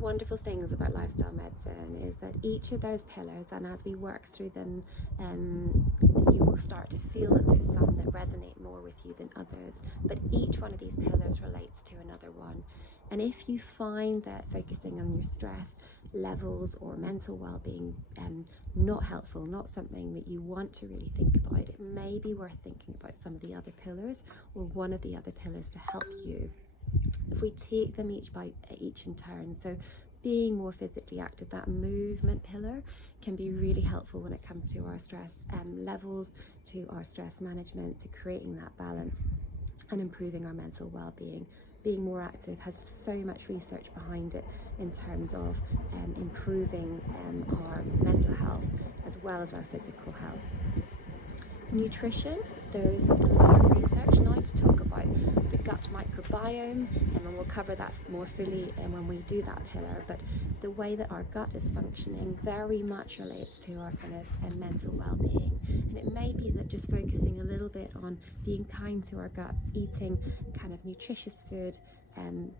wonderful things about lifestyle medicine is that each of those pillars, and as we work through them, you will start to feel that there's some that resonate more with you than others, but each one of these pillars relates to another one. And if you find that focusing on your stress levels or mental well-being not helpful, not something that you want to really think about, it may be worth thinking about some of the other pillars or one of the other pillars to help you. If we take them each in turn, so being more physically active, that movement pillar can be really helpful when it comes to our stress levels, to our stress management, to creating that balance and improving our mental well-being. Being more active has so much research behind it in terms of improving our mental health as well as our physical health. Nutrition, there's a lot of research now to talk about the gut microbiome, and we'll cover that more fully when we do that pillar, but the way that our gut is functioning very much relates to our kind of mental well-being. And it may be that just focusing a little bit on being kind to our guts, eating kind of nutritious food,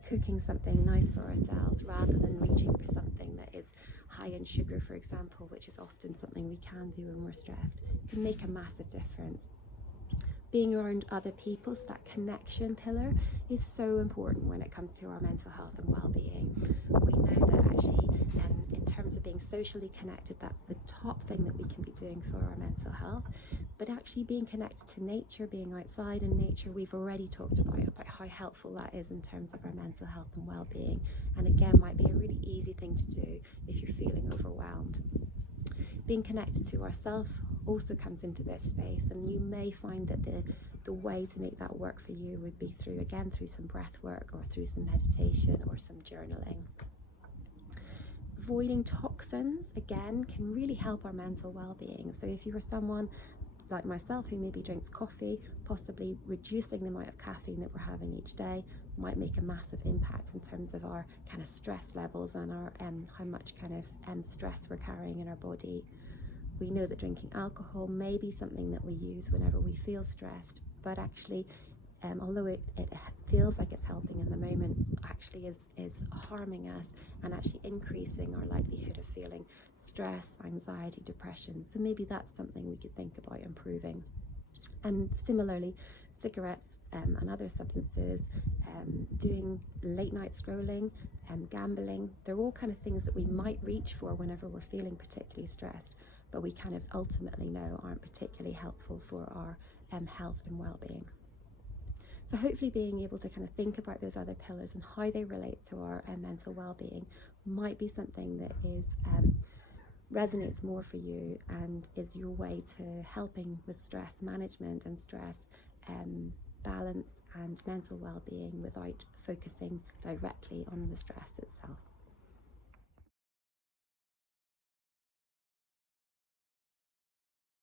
cooking something nice for ourselves rather than reaching for something that is high in sugar, for example, which is often something we can do when we're stressed, can make a massive difference. Being around other people, so that connection pillar is so important when it comes to our mental health and well-being. We know that actually in terms of being socially connected, that's the top thing that we can be doing for our mental health. But actually being connected to nature, being outside in nature, we've already talked about how helpful that is in terms of our mental health and well-being. And again, might be a really easy thing to do if you're feeling overwhelmed. Being connected to ourselves also comes into this space, and you may find that the way to make that work for you would be through some breath work or through some meditation or some journaling. Avoiding toxins, again, can really help our mental well-being. So if you are someone like myself who maybe drinks coffee, possibly reducing the amount of caffeine that we're having each day might make a massive impact in terms of our kind of stress levels and our how much kind of stress we're carrying in our body. We know that drinking alcohol may be something that we use whenever we feel stressed, but actually although it feels like it's helping in the moment, actually is harming us and actually increasing our likelihood of feeling stress, anxiety, depression. So maybe that's something we could think about improving. And similarly, cigarettes and other substances, doing late night scrolling, gambling, they're all kind of things that we might reach for whenever we're feeling particularly stressed, but we kind of ultimately know aren't particularly helpful for our health and well-being. So hopefully being able to kind of think about those other pillars and how they relate to our mental well-being might be something that is resonates more for you and is your way to helping with stress management and stress balance and mental well-being without focusing directly on the stress itself.